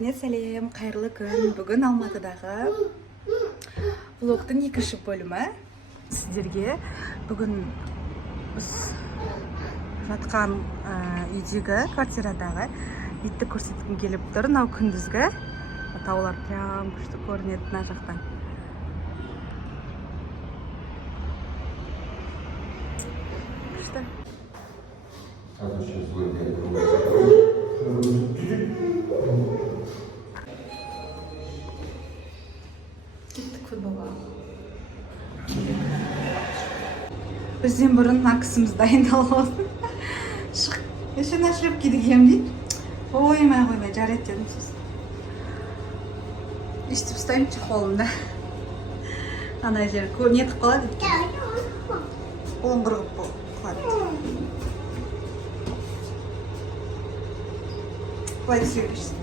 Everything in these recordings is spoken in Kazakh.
Сәлем, қайырлы күн. Бүгін Алматыдағы влогтың екінші бөлімі сіздерге. Бүгін біз жатқан үйдегі квартирадағы үйді көрсеткім келіп тұр. Мынау күндізгі таулар прям күшті көрінеді мына жақтан. Күшті. Кеттік футболға. Бізден бұрын аксымыз дайындалып алсын. Шық, ешен ашылып кедігем дейді. Қоймай, жарет дедім сіз. Естіп ұстайым чехолымда. Андай жер нетіп қалады. Қолын қырғып қалады. Қалай сөйлешсің?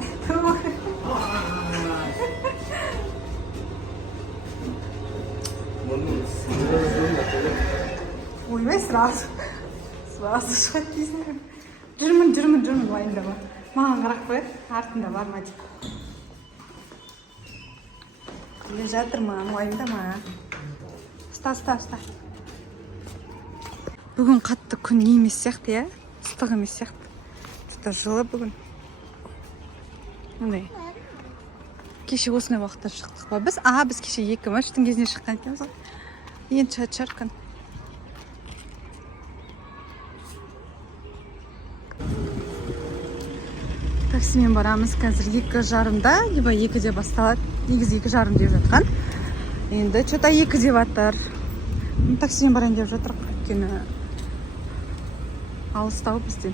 Оймай сразу шығат дейсің. Жүрмін, уайымдама. Маған қарақ қой, артында бар ма деп. Келе жатыр маған, уайымдама. Ұста. Бүгін қатты күн емес сияқты, я? Ыстық емес сияқты. Тіпті жылы бүгін. Ондай. Кеше осындай уақытта шықтық па? Біз кеше 2 маштың кезіне шыққан екенбіз ғой. Енді шаркан. Таксимен барамыз. Қазір 2:30-да, либо 2-де басталады. Негізі 2:30 деп жатқан. Енді что-то 2 деп жатыр. Таксимен барайын деп жатырмық. Өйткені алыстау бізден.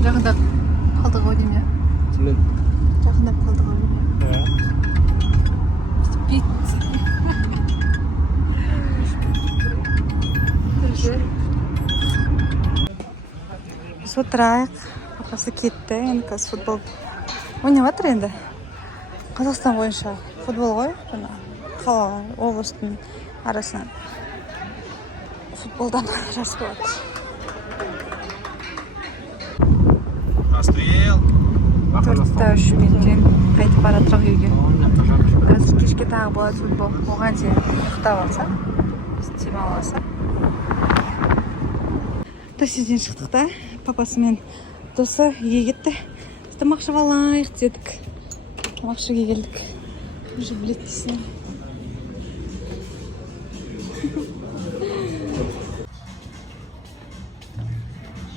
Жақында қалдық ау дейм, я? Кіммен? Жақында қалдық ау дейм, я? Біз отырайық. Папасы кетті. Енді қазір футбол ойнап жатыр енді. Қазақстан бойынша футбол ғой. Қала, облыстың арасынан футболдан жарыс болады. Төртті 3 минуттен қайтып баратырақ үйге. Қазір кешке тағы болады футбол. Оған дейін ұйықтап алса, біз демаласа. Таксиден шықтық та, папасы мен досы үйге кетті. Біз тамақ ішіп алайық дедік. Тамақ ішуге келдік. Уже білет дейсің.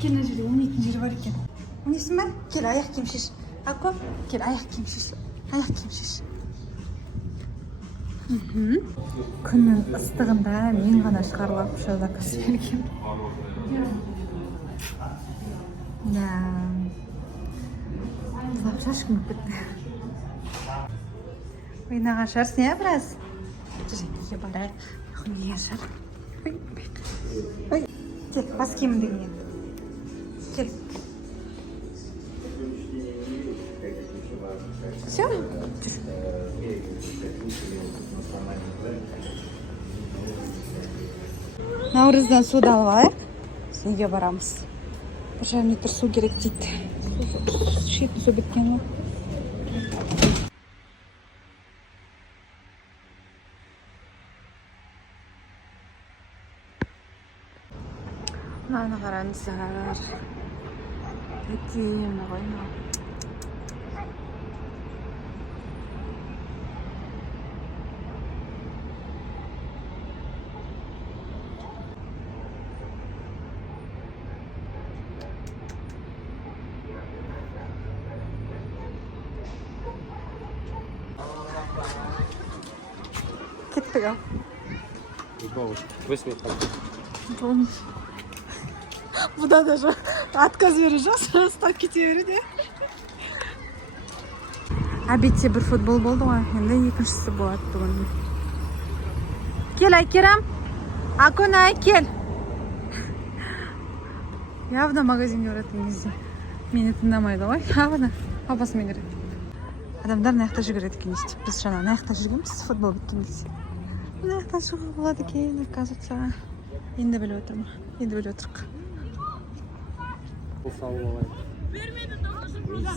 Кел, мына жерде ойнайтын жері бар екен. Ойнайсың ба? Кел, аяқ киім шеш. Ако, кел, аяқ киім шеш. Күннің ыстығында мен ғана шығарылап шауда кәсіпелгем. Да. Зап шашқым бітті. Ойнаған шығарсың, я, біраз? Жүрекке барайық. Ойнаған шығар. Ой, кел, бас киімімді киген. Кел. Все? Наурыздан суды алып алайық. Үйге барамыз. 1,5 литр су керек дейді. Шетін су біткен ғой. Мынаны қараңыздар. Әдемі ғой мынау. Кеттік ау. Бұда даже отказ беру жоқ, ұстап кете береді. Обедте бір футбол болды ғой, енді екіншісі болады бүгін. Кел, Айкерам. Акунай, кел. Явно магазинге баратын кезде мені тыңдамайды ғой, явно. Апасымен кіреді. Адамдар мына жақта жүгіреді екен естіп. Біз жаңа мына жақта жүргенбіз, футбол біткен кезде. Мына жақтан шығуға болады екен, оказывается. Енді біліп отырмын. Енді біліп отырық.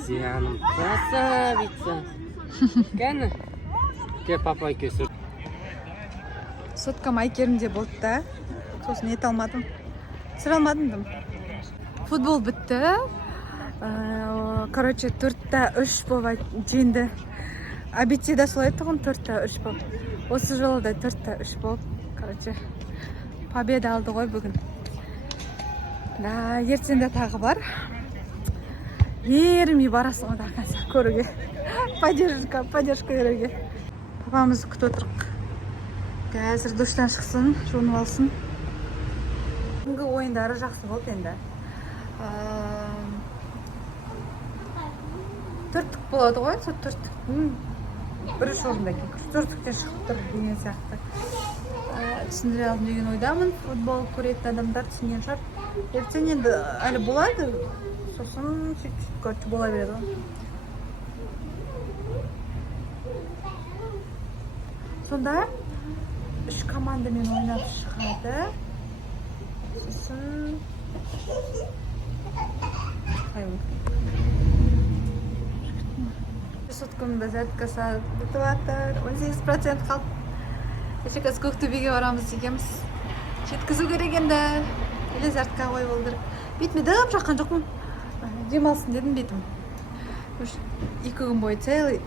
Зияным, красавица. Кәні? Ке, папа кесір. Соткам Айкерімде болды да. Сосын ет алмадым. Сыр алмадым. Футбол бітті. Короче, 4-3 болып жеңді. Обедте да солай тұғын 4-3 болып. Осы жолы да 4-3 болып. Короче, победа алды ғой бүгін. Да, ертең де тағы бар. Ермей барасың ғой тағанса көруге. Поддержка беруге. Папамызды күтіп отырық. Қазір душтан шықсын, жуынып алсын. Бүгінгі ойындары жақсы болды енді. 4-тік болады ғой, сол 4-тіктің бірінші орында екен. 4-тіктен шығып тұр деген сияқты. Түсіндіре алдым деген ойдамын. Футбол көретін адамдар түсінген шығар. Ертең енді әлі болады. Сосын сөйтіп бола береді ғой. Сонда 3 командамен ойнап шығады. Сосын соткамда зарядкасы бітіп жатыр. 18% қалды. Кеше қазір Көктөбеге барамыз дегенбіз. Жеткізу керек енді. Или зарядка қойып алдырып. Бетіме дым жаққан жоқпын. Демалсын дедім бетім. 2 күн бойы целый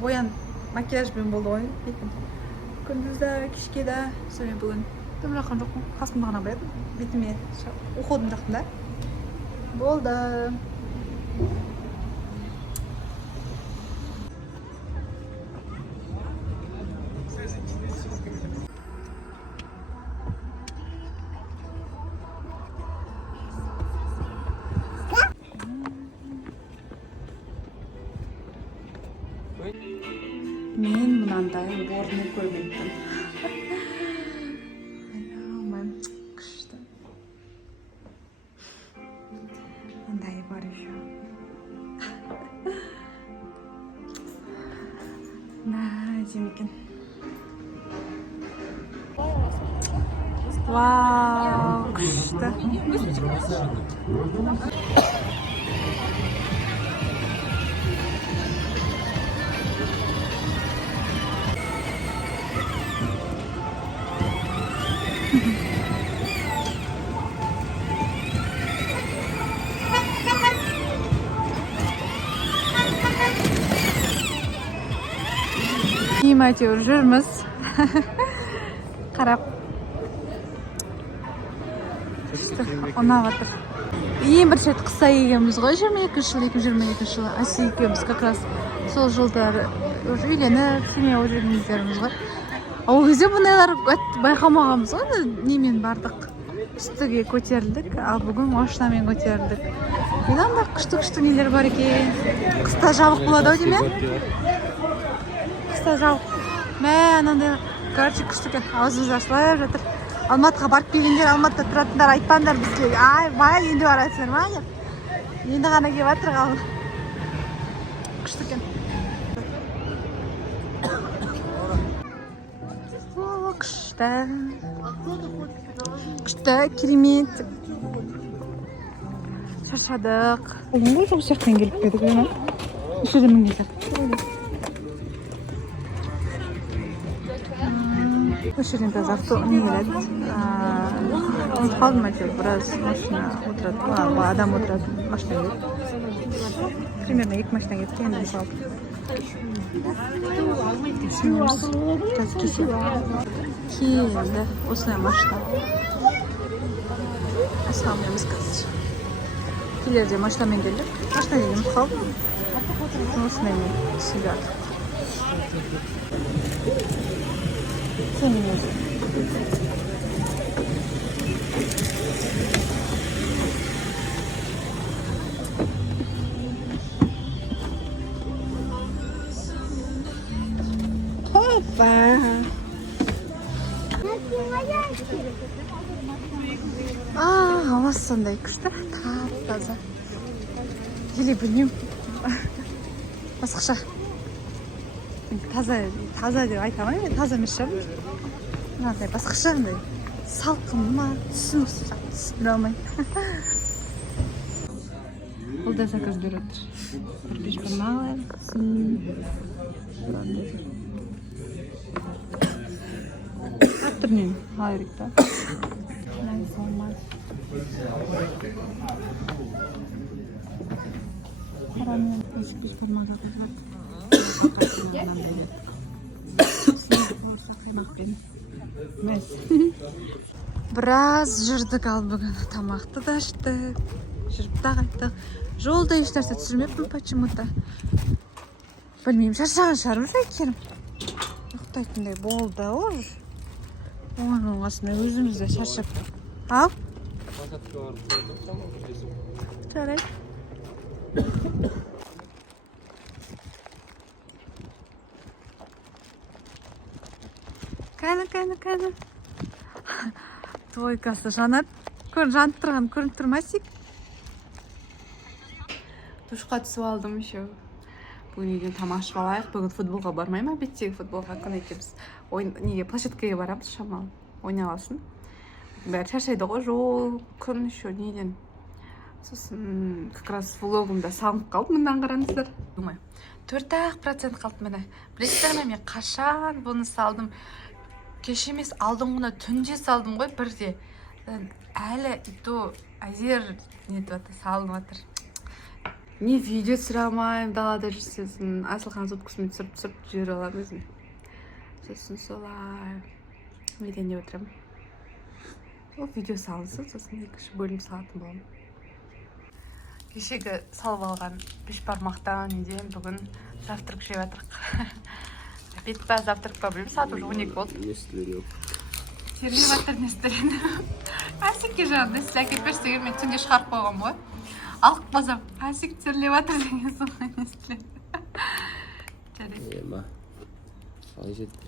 боян макияжбен болды ғой бетім. Күндізді, кешке де, сомен бүгін дым жаққан жоқпын. Қасымда ғана боядым. Бетіме уходым жақтым да. Болды. Мен мынандай орны көрмеппін. Айнамын, күшті. Мындай бар еще. Әдемі. Вау, күшті. Киім әйтеуір жүрміз. Қарап. Ұнап жатыр. Ең бірінші рет қыста егеміз ғой, 22 жыл, 2022 жылы. Асия екеуміз как раз сол жылдары үйленіп, семья жүрген кездеріміз ғой. Ол кезде бұндайлар байқамағанбыз ғой, немен бардық. Үстіге көтерілдік, ал бүгін машинамен көтерілдік. Енді күшті нелер бар екен. Қыста жабық болады ау деме? Қыста жабық. Мә, анандай, короче, күшті екен. Аузымыз ашылып жатыр. Алматыға барып келгендер, Алматыда тұратындар айтпаңдар бізге. Ай, бай, енді барасыңдар ма деп. Енді ғана келіп жатыр қалды. Күшті екен. Күшті. Күшті, керемет. Шаршадық. Бұл жоқ сияқтан келіп бедік, ема? Үш адамның сияқты. Осы жерден таза авто не келеді. Ұмытып қалдым әйтеуір, біраз машина отырады. Адам отырады, машина келеді. Примерно 2 машина келді, енді мысалы. Қазір кеседі. Келді, осылай машина. Осылайымыз қазір. Келерде машинамен келдік. Машина деген ұмытып қалдым. Осылаймен түсіп жатыр. Senin olacak. Hoppa. Havası sonunda yıkıştı. Taze. Geli bilmiyorum. басқаша. Таза деп айта алмаймын, таза емес шығар. Мынандай басқаша андай салқын ма, түсіндіре алмаймын. Бұл да заказ беріп отыр. Бір бешбармақ түрінен қалай керек та. Қарамен бешбармақ біраз жүрдік, ал бүгін тамақты да іштік, жүріп та қайттық. Жолда еш нәрсе түсірмеппін почему-то. Білмеймін, шаршаған шығармын Керім. Ұйықтайтындай болды уже. Оның қасында өзіміз де шаршап. Ал? Жарайды. Кәні. Двойкасы жанат. Жанып тұрған көрініп тұрмасик. Душқа түсіп алдым еще. Бүгін үйден тамақ ішіп алайық. Бүгін футболға бармаймын, обеттегі футболға күн екеміз. Неге площадкаға барамыз шамалы. Ойнап алсын. Бәрі шаршайды ғой, жол, күн еще неден. Сосын как раз влогымда салынып қалды, мындан қараңыздар. 4% қалды міне. Білесіздер ме, мен қашан бұны салдым? Кеше емес, алдыңғыны түнде салдым ғой бірде. Әлі ито әзер нетіп салынып жатыр. Не видео түсіре алмаймын, далада жүрсесін. Асылхан соткасымен түсіріп жүре аламын өзім. Сосын солай неден деп отырамын. Ол видео салынсын, сосын екінші бөлім салатын боламын. Кешегі салып алған бешбармақтан неден бүгін завтрак жеп жатырық. Обед па, завтрак па білмеймін, сағат уже 12 болды. Нестілер жоқ. Терлеп жатыр нестілен. Әсекке жаңағы нестіле әкеп берсеген мен түнде шығарып қойғам ғой. Алып базам, әсек терлеп жатыр деген соң нестілен. Жарайды. Ема. Қалай жетті?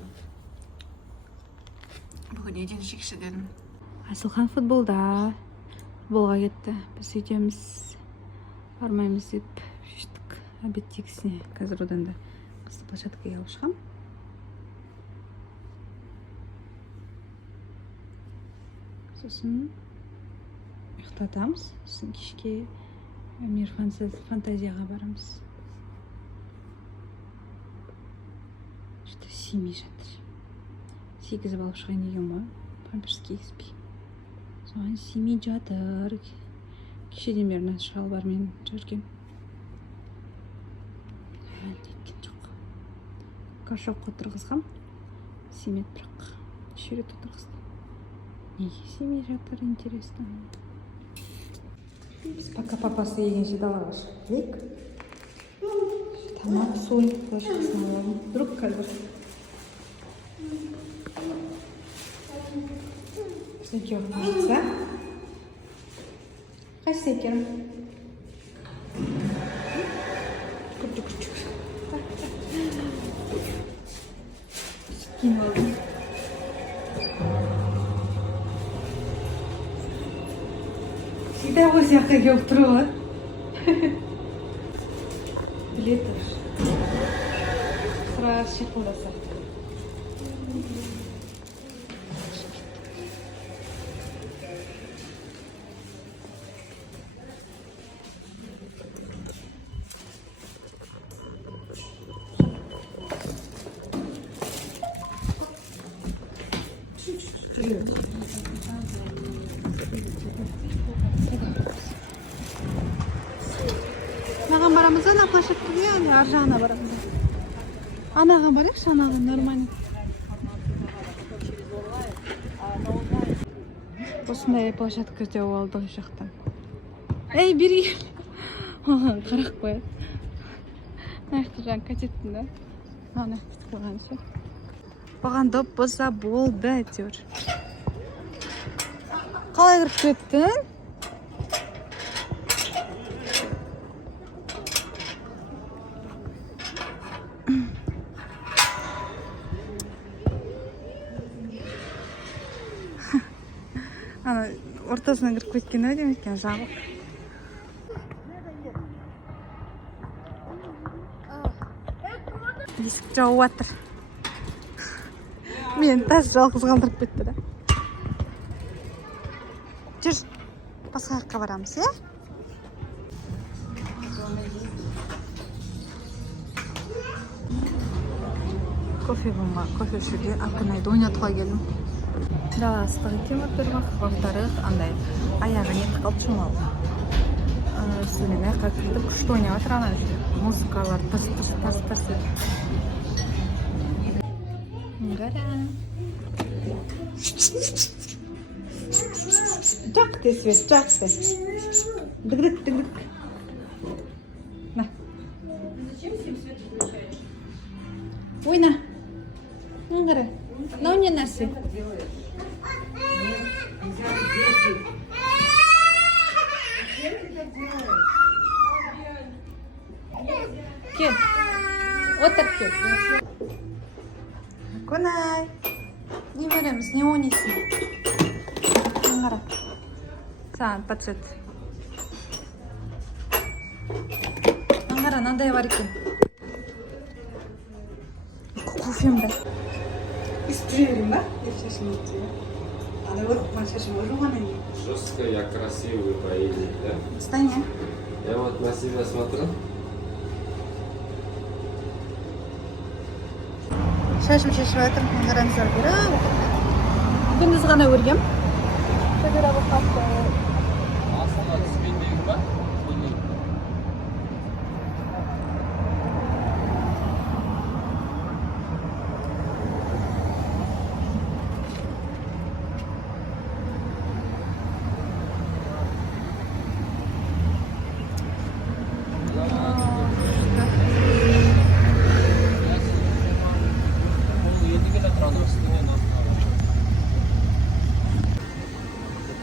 Бүгін үйден шекшіден. Асылхан футболға кетті. Біз үйдеміз бармаймыз деп шештік. Обедтегісіне қазір одан да қызды площадкаға алып шығам. Сосын ұйықтатамыз. Сосын кешке мир фантазияға барамыз. Что семей жатыр. Сегізіп алып шығайын деген ғой. Памперс кигізбей. Соған семей жатыр. Кешеден бері шалбармен жүргем. Неткен жоқ. Горшокқа отырғызғам. Семет бірақ. Неше рет отырғызды. Неге семей жатыр, интересно. Пока папасы егенше далаға шығып келейік. Тамақ сойып площадкасын аламын. Вдруг қазір. Что хочется? Хасекер. Курчук. Скинула. Всегда осы жаққа келіп тұруға. Біледі. Сразу шиқылдаса. Анаған барамыз, ана площадкаға, ана ар жағына барамыз. Анаған барайықшы, анаған нормально. Осындай площадка жауып алдық жақтан. Эй, бері кел. Қарақ қояды. Аяқты жаң катеттің да. Ана аяқты қойған ше. Баған доп болса болды әйтеуір. Қалай кіріп кеттің? Ана ортасынан кіріп кеткен ау дейм екен, жабық. Есік жауып жатыр. Мені тас жалғыз қалдырып кетті да. Жүр, басқа жаққа барамыз, е? Кофе болма, кофе ішуге Ақынайды ойнатуға келдім. Дала ыстық екен во-первых, во-вторых, андай аяғы нетіп қалды шумалы. Үстінен аяққа кірдік, күшті ойнап жатыр ана жерде. Музыкалар тырс. Гара. Жақ те, Свет, жақ те. Дык-дык. На. Зачем всем свет включаешь? Ойна. Гара. На не нәрсе. Кел. Отыр кел. Конай. Не береміз, не ойнайсың. Қара. Саған пацет. Қара, мынандай бар екен. Кофемді. Истрелим, да? Я шашим ете. Ана өріппен шашим ұрған ене. Жесткая, красивый поедет, да? Стань, Я вот на себя смотрю. шашым шешіп жатыр, қараңыздар көріп. Күндіз ғана өргем. Көбірі бұқапты. Астана түспендегі ба?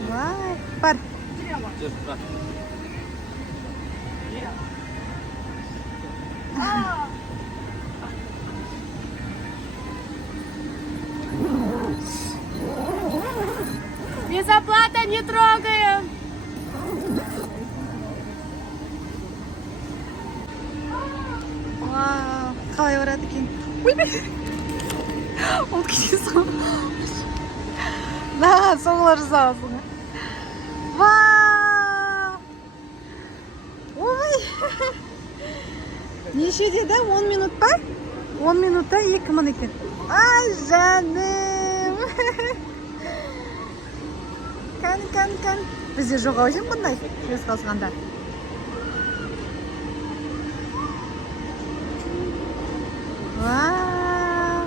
Vay, бар. Без оплаты не трогаем. Вау, қалай барады екен. Ойбай. Ол кетесің. На, соңғылар жасағасың. Вау. Ой. Неше деді? 10 минут па? 10 минутта 2000 екен. Ай, жаным. Кән. Бізде жоқ аузен бұндай, өз қалсығанда. Вау.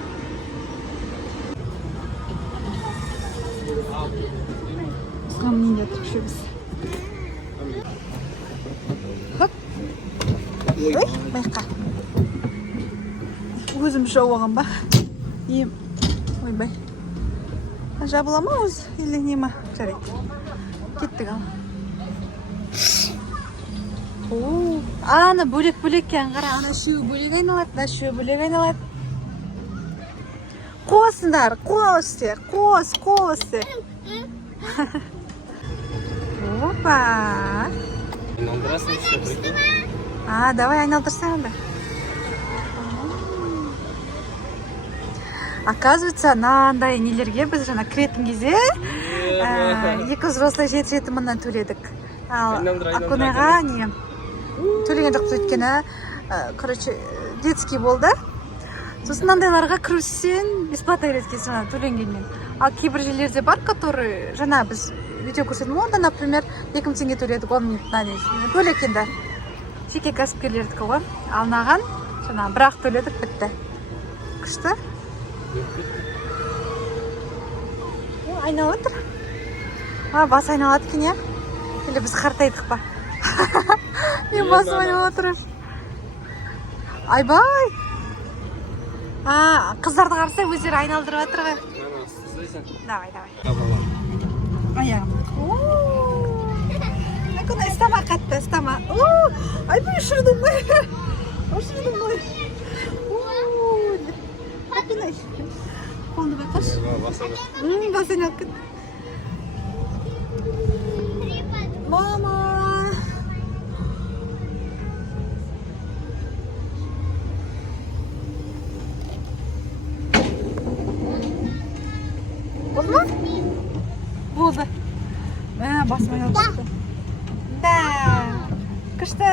Сқамнен түркшіміз. Хоп. Ой, байқа. Өзім жауаған ба? Ем. Ойбай. Жабыла ма өз? Или не ма? Жарайды. Кеттік ал. Ана бөлек-бөлек кен қара. Ана үшеуі бөлек айналады, да үшеуі бөлек айналады. Қосыңдар, қостер, қостер. Опа. Давай айналдырсаң онда. Оказывается, мынандай нелерге біз жаңа кіретін кезде 2 взрослый 7 мыңнан төледік. Ал Акунайға не төлеген жоқпыз өйткені, короче, детский болды. Сосын мынандайларға кірусен бесплатно кіресің төленгенмен. Ал кейбір жерлерде бар, который жаңа біз видео көрсетім, онда, например, 2000 теңге төледік 10 минутына дейін. Бөлек енді. Жеке кәсіпкерлердікі ғой. Ал маған жаңа бірақ төледік, бітті. Күшті. Айналып отыр. Бас айналады екен, я? Или біз қартайдық па? Мен басым айналып отыр. Айбай! Қыздарды қарсы өздері айналдырып отыр ғой. Давай. Аяғым. Акунай, стама қатты, стама. Айбай, ұшырдым ғой. Акунай. Қолды байқаш. Бас айналып кет. Мама! басым айналып кетті. Да. Күшті.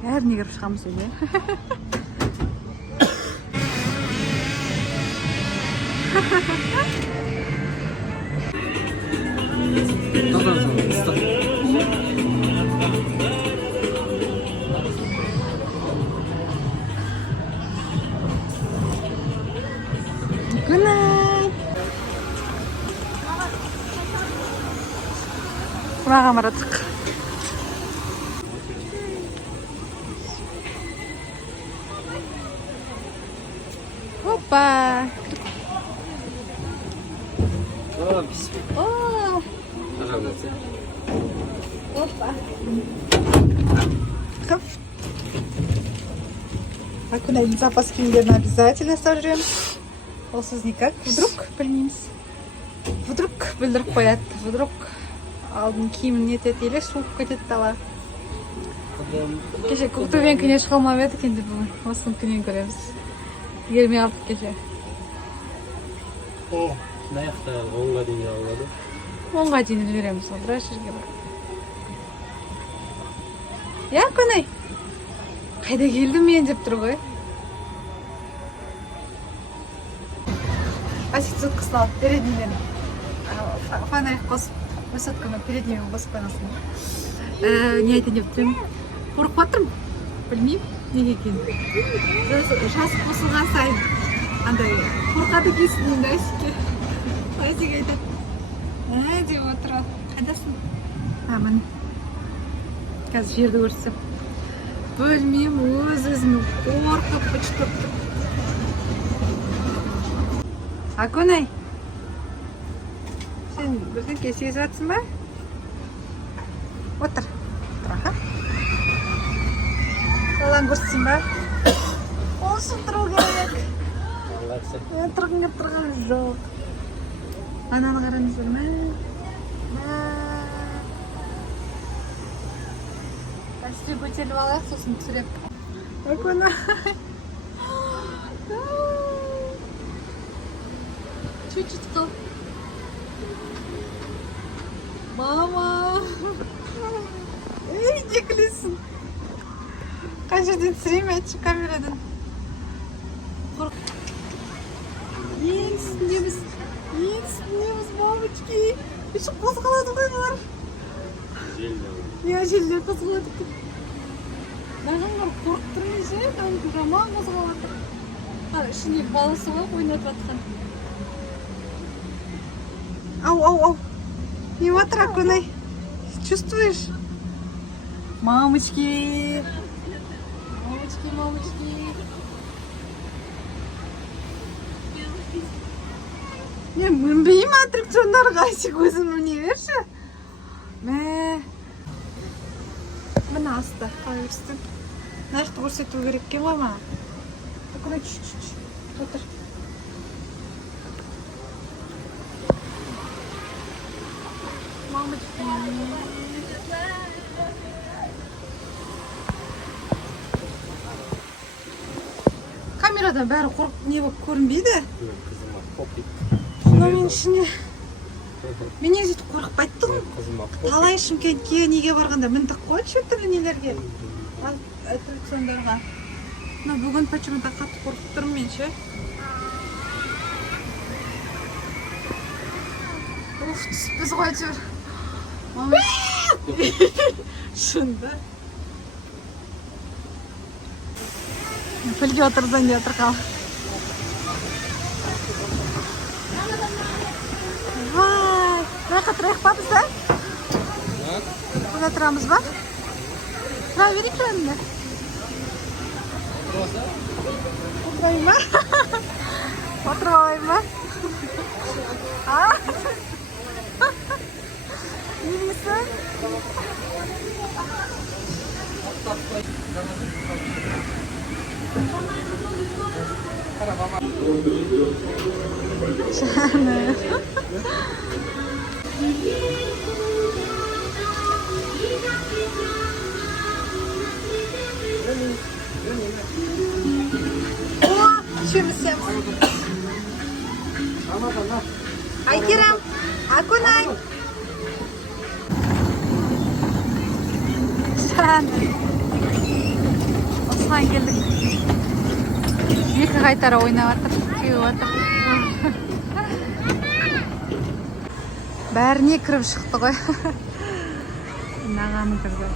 Бәріне кіріп шығамыз үйге. Good night. Маған барадық. Опа. О. Опа. Хоп. Акунаның запас киімдерін обязательно сожрем. Ол сіз никак. Вдруг білмейміз. Вдруг білдіріп қояды. Вдруг алдын киімін нетеді еле суып кетеді дала. Кеше көктөбен күнен шыға алмап едік енді бүгін. Осының күнен көреміз. Ермей алдық кеше. Наяқта 10-ға дейін алады. 10-ға дейін жібереміз. Біраз жерге бар. Я, Көнай? Қайда келдім мен деп тұр ғой. Асетсоткасын алып переднейден фонарик қосып, высотканы переднеймен қосып қойғасын. Не айтайын деп тұрмын? Қорқып жатырмын. Білмеймін, неге екенін. Жас қосылған сайын андай қорқады екенсің да Асеке. Асеке айтады. Деп отырады. Қайдасың? Міне. Қазір жерді көрсем. Білмеймін, өз-өзіме қорқып бычтып тұр. Акунай, сен бірдеңке сезіп жатсың ба? Отыр. Аха. Балаң көрсетсің ба? Олсын тұру керек. Тұрған жоқ. Ананы қараңыздар ма? Әсте көтеріп алайық, сосын түсіреп. Акунай. Чуть-чуть қал. Мама. Не күлесің? Қай жерден түсірейін айтшы камерадан. Ең үстіндеміз. Мамочки. Еще қозғалады ғой бұлар. Желдер қозғалады. Маған қорқып тұрмын ше, кәдімгі жаман қозғалады. Ішіне баласы ғой ойнатып жатқан. Ау. Не отыр, Акунай. Чувствуешь? Мамочки. Мен мінбеймін аттракциондарға, Асек өзің міне берші. Міне асты, қайырсың. Нақты көрсету керек кен ғой маған. Акунай, отыр. Камерадан бәрі қорқып не болып көрінбейді. Но мен ішіне... Мен езет қорқпайттым. Талай Шымкентке неге барғанда міндік қойшы түрлі нелерге. Аттракциондарға. Но бүгін почему-то қатты қорқып тұрмын мен ше. Уф, түспіз ғой әйтеуір. Шынды. Пілге отырдан де отырқал. Вай! Мына тұрайық па бізді? Бұда тұрамыз ба? Тұра берейік жөнінде. Отырайын ба? Отырып алайын ба? Не дейсің? Canım. Şimdi sen. Айгерім, Акунай. Сән. Осыған келдік. Екі қайтара ойнап атыр, күйіп атыр. Бәріне кіріп шықты ғой. Нағаны кірді.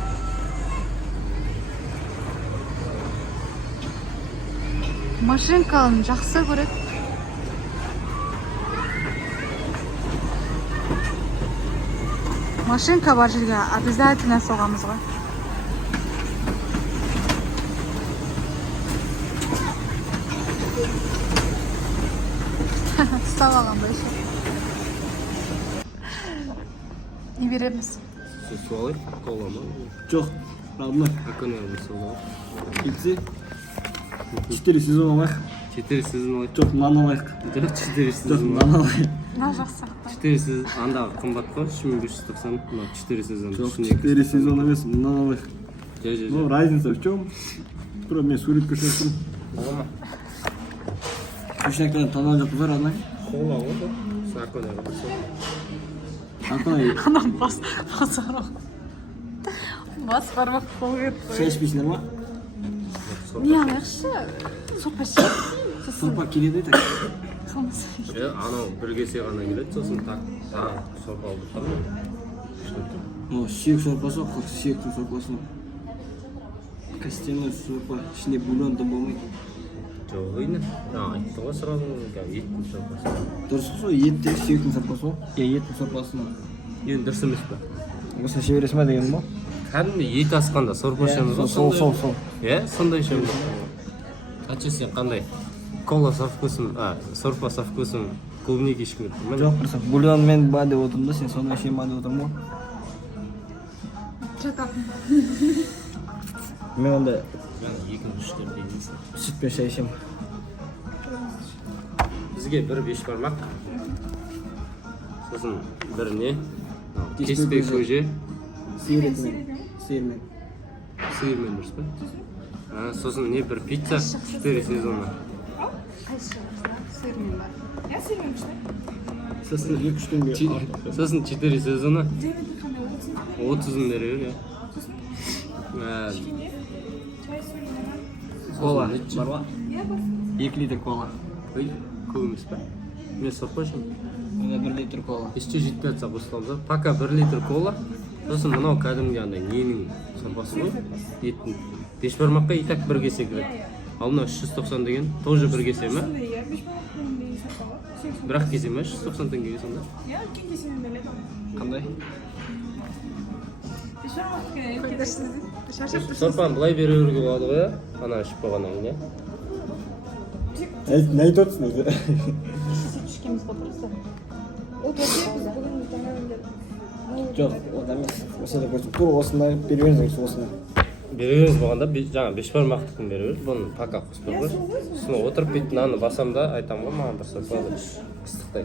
Машинкалын жақсы көреді. Машинка бар жерге обязательно соғамыз ғой. Ұстап алған бойша. Не береміз? Су алайық, кола ма? Жоқ, правда. Акунай су алайық. Кетсе 4 сезон алайық. 4 сезон алайық. Жоқ, мынаны алайық. Жоқ, 4 Жоқ, сезон мынаны алайық. Мына жақсы сақтай. 4 сезон, андағы қымбат қой, 3590, мына 4 сезон. Жоқ, 4 сезон емес, мынаны алайық. Ну, разница в чем? Тура мен сурет көрсеттім. Оғама. Үшінектен танған жоқ бұзар, анай. Кола ғой да. Акунай ғой. Акунай, Анам бас арау. Бас бармақ қол шай ішпейсіңдер ма? Не алайықшы? Сопа ше. Сорпа келеді так. Анау бір кесе ғана келеді, сосын тағы сорпа алып тұрмын. Ну, сүйек сорпасы, сүйектің сорпасы. Костяной сорпа, ішінде бульон да болмайды. Жоқ, ойны. Айтты ғой сразу, еттің сорпасы. Дұрыс қой, етте сүйектің сорпасы ғой. Еттің сорпасы. Енді дұрыс емес па? Осы шебересі ма деген ба? Кәдімгі ет асқанда сорпа ішеміз ғой. Сол. Иә, сондай ішеміз. Әтші сен қандай? Кола со вкусом, сорпа со вкусом клубники ішкің келді. Жоқ, просто бульон мен ба деп отырмын да, сен сондай ішем ба деп отырмын ғой. Мен онда Мен 2-3 дейміз. сүт пен шай ішем. Бізге бір бешбармақ. Сосын бір не? Кеспе көже. Сиырмен. Сиырмен дұрыс па? Сосын не бір пицца 4 сезона. Сырмен бар. Я сильно мечтаю. Сосын 2-3 күнге. Сосын 4 сезона. 30 берер, Чай, соль, лимон. Кола бар ма? 2 литр кола. Ой, көп емес па? Мен сорпа ішем. Онда 1 литр кола. Есте жетпей жатса қосыламыз. Пока 1 литр кола. Сосын мынау кәдімгі андай ненің сорпасы ғой. Еттің. Бешбармаққа и так 1 кесе кіреді. Ал мынау 390 деген тоже 1 кесе ма? Я бешбармақпен сатпауға. Бірақ кесе ма? 390 теңгеге сонда. Я кесемен бәледім. Қандай? Бешбармақпен Сорпаны былай беруге болады ғой, ана ішіп қойғаннан кейін, Не айтып отырсың өзі? Түшкеміз ғой просто. Ол төртте бүгін таңдап Жоқ, ода емес. Мәселе көрсетіп тұр, осындай беруіңіз осыны. береміз болғанда жаңа бешбармақтықын береміз. Бұны пока қосып қойғыз. Сосын отырып бүйтіп наны басам да айтамын ғой, маған бір сорпа ыстықтай.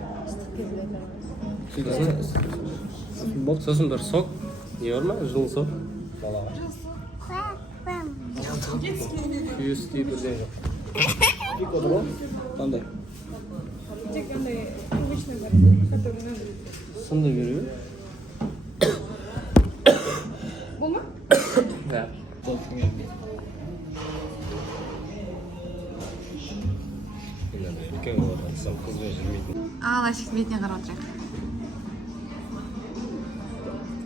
Сосын бір сок, не бар ма? Жылы сок. Балаға. Күйістей бірден жоқ. Пик отыр ғой? Қандай? тек андай обычный бар, который надо. Сондай береміз. Бұл ма? Да. Үлкен болады, сам қызбен жүрмейтін. Ал, әшік бетіне қарап отырайық.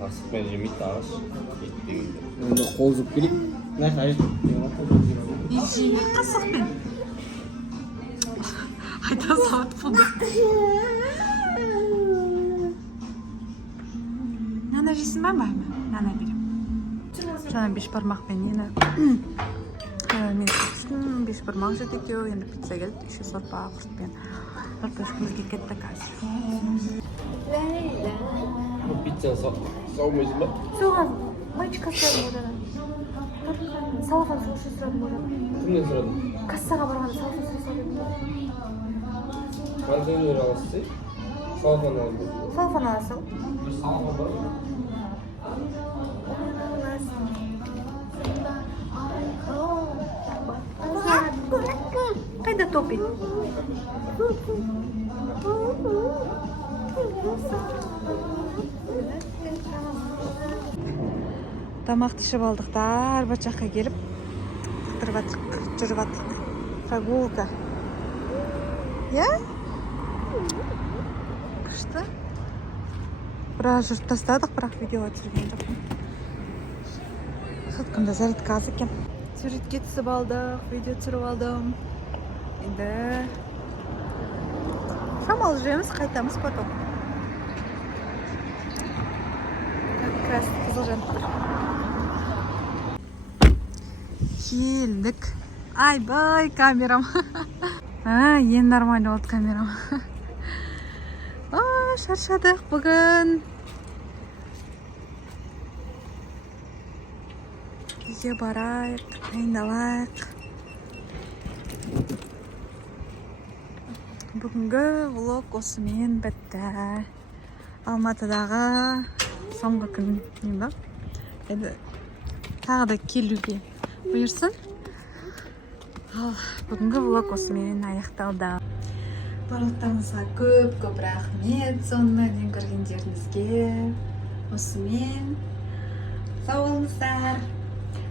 Асықпен жемейді, ағаш. Ет дегенде. Онда қол жуып келейік. Мына қажет. Ежеме қасықпен. Айта салат болды. Нана жейсің ба ма? Нана берем. Жаңа бешбармақпен нені. Мен сөйтістім, бешбармақ жедік деу, енді пицца келді, еще сорпа құртпен. Сорпа ішкімізге кетті қазір. Bu pizza soğumayız mı? Соған мальчик сұрадым одан. Салафан соғышы сұрадым одан. Kimden sıradın? Кассаға барғанда салафан сұрадым. Kanka ne alırsın? Salatan aldım. Салафан аласың? Bir salata var. Қайда топи? Тамақты ішіп алдық та арба жаққа келіп қыдырып жатырық, жүріп жатырық. Прогулка. Я? Күшті. Біраз жүріп тастадық, бірақ видеоға түсірген жоқпын. Соткамда зарядка аз екен. Суретке түсіп алдық, видео түсіріп алдым. Енді шамалы жүреміз, қайтамыз потом. Как раз Қызылжан. Келдік. Ай-бай, камерам. Ең нормально болды камерам. Шаршадық бүгін. Үйге барайық, дайындалайық. Бүгінгі влог осымен бітті. Алматыдағы соңғы күн деймін ба? Енді тағы да келуге бұйырсын. Ал бүгінгі влог осымен аяқталды. Барлықтарыңызға көп рахмет. Соңына дейін көргендеріңізге. Осымен сау болыңыздар.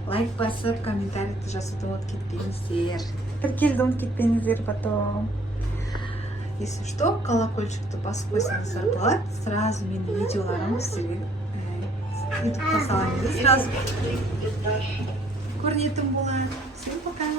Лайк басып, комментарийді жазуды ұмытып кетпеңіздер. Тіркелуді ұмытып кетпеңіздер потом. Если что, колокольчикті басып қойсаңыздар болады. Сразу менің видеоларым сізге ютубқа саламын. Сразу көрінетін болады. Всем пока!